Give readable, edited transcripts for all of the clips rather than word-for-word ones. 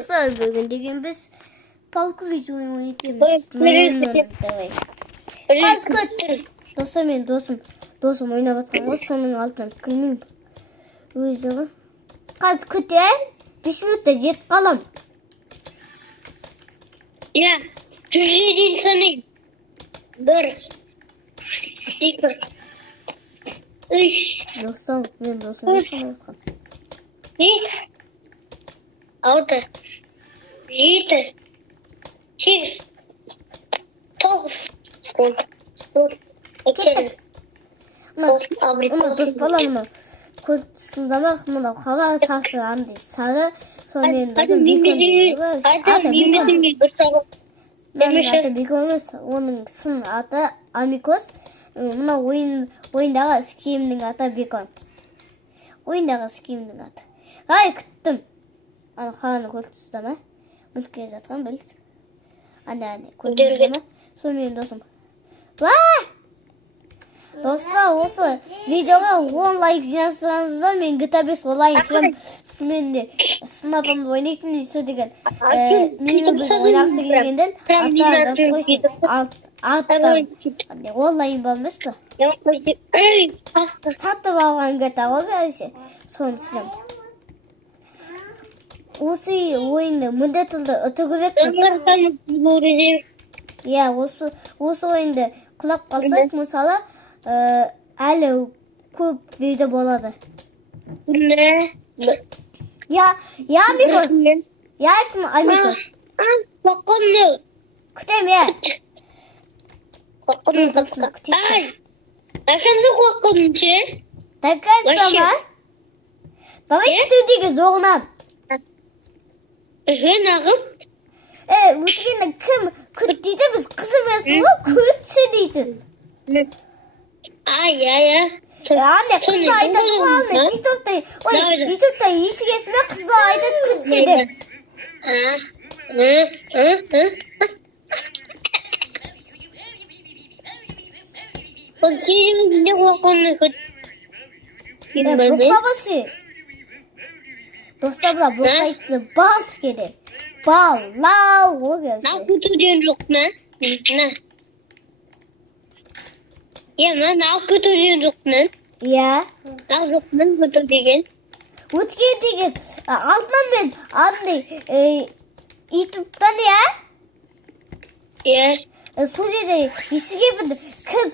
Dostlar bugün biz Palkuric oyun oynayacağız. Давай. Hadi kut. Dostlar benim dostum oynayatқан ғой соның алтынан кірмеймін өзі. Қазір күте 5 минутта жетіп қалам. Я 100-ге дейін санаймын. 1 2 3 Достар мен досым санайатқан. 6 7 8 9 10 Мына дос бала мына көз сындамақ мына қала сасы андай сары сонымен досым Бекон емес, оның сын аты Амикос. Мына ойындағы скимнің аты Бекон. Ойындағы скимнің аты. Ай, күттім. Ана қаланы көріп тұстама. Мүлтке жатқан білді. Ане, көріп тұстама. Сонымен досым. Достар, осы видеоға 10 лайк жинасаңыздар, мен GTA 5 онлайн сұрам. Сізмен де сын адамды ойнайтын дейсі деген. Менің біз ойнақсы келгенден аттар жасы қойсын. Онлайн болмас па? Сатып алған GTA ғой, соны сұрам. Осы ойынды міндетті үтігілек. Иә, осы ойынды құлап қалсақ, мысалы, әлі көп видео болады. Ne? Ya Amigos. Ya Amigos. Bakın Kutem ya. Bakın. Ay. Akan da bakın ki. Takkan sama. Давай күтудегі жоғынан. Нағым? Өткені кім күт дейді, біз қызымыз бұл күтші дейтін. Ай. Anne kızla ayda kulağını YouTube'dan iyisi geçme kızla ayda kütseydi. Bakayım ne bakonu kut. Boklabası. Dostlar bula boklayıklı bal skedi. Bal, lav o gelsin. Ne kutucuğun yok ne? Ne? Ya ne kutucuğun yok ne? Ya. Ne yok ne kutucuğun? Өткендегі алтынан мен андай ютубтан Иә. Сол жерде естігенмін кім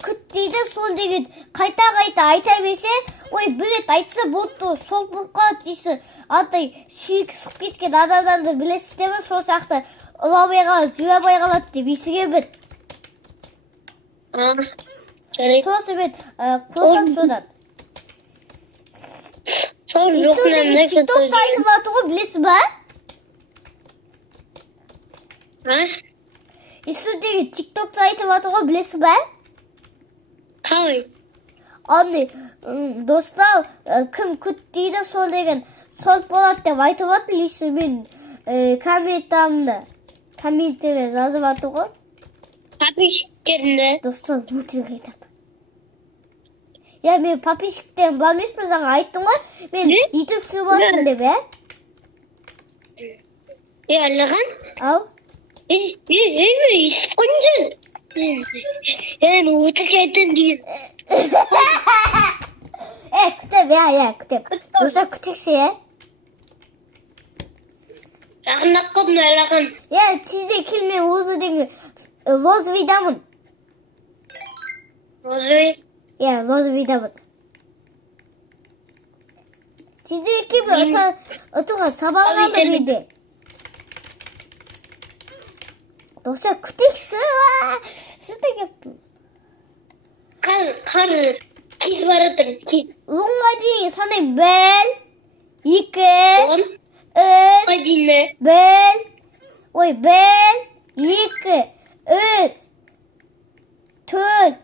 күт дейді сол деген қайта айта берсе ой бір рет айтса болды сол болып қалады дейсі андай сүйек шығып кеткен адамдарды білесіздер ме сол сияқты ұламай қалады жүре алмай қалады деп естігенмін. Сосын мен қорқам содан. TikTok'ta айтып жатыр ғой, білесің ба? Естудегі TikTok'та айтып жатыр ғой, білесің ба? Қалай? Андай, достар, кім күт дейді сол деген сол болады деп айтып жатыр, лично мен комменттерде жазып жатыр ғой. Подписчиктеріне. Достар, өтірік айтам. Я мен подписчиктен бар емеспін, жаңа айттым ғой. Мен YouTube сүйіп деп, Алған? Ау? Ешқонжын. Өтірік айтын деген. Күтем, күтем. Достар, күтексе, Жақындақ қылдың алған. Тізде келмен өзі деген лозвидамын. Лозвид? Лозвидамын. Тізде келмен ұтуға сабалғанды бейді. Достар, күтексі. Сізді кептім. Қазір кез баратыр, кез. Оңға дейін санай 1, 2, 3, 2, 3, 4,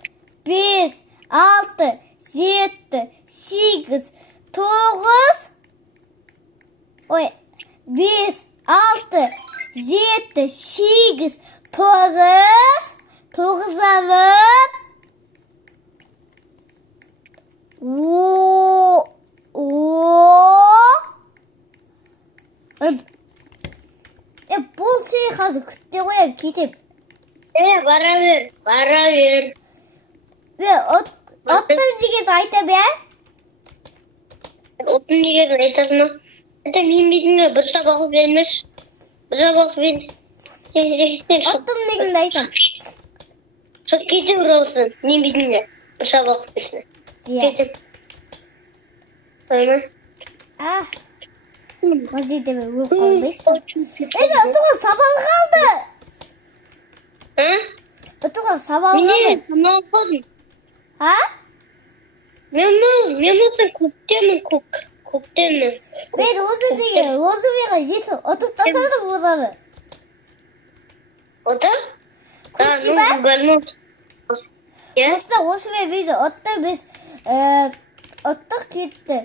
5, 6, 7, 8, 9, 5, 6, 7, 8, 9 alып. Бұл сен қазір күтте қоям кетем. Бара бер. Оттым дегенді айта бе? Отын дегенді айтасың ба? Мен бетіңе бір сабақ бермеш. Бір сабақ бер. Оттым дегенді айтам. Шығып кетіп ұраусын. Мен бетіңе бір сабақ берсін. Кетіп. Қойма. О жерде мен өліп қалдайсың. Ұтуға сабалы қалды. Ұтуға сабалы қалды. Мен сабалы қалдым. Мен болсын көктемін. Мен осы деге, осы веға жетіп ұтып тасадым оларды. Ота? Күшті бә? Осы веға ұтты біз ұттық кетті.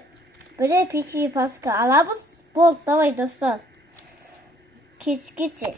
Бірі пеки паска алабыз. Бол, давай достар. Кескесе.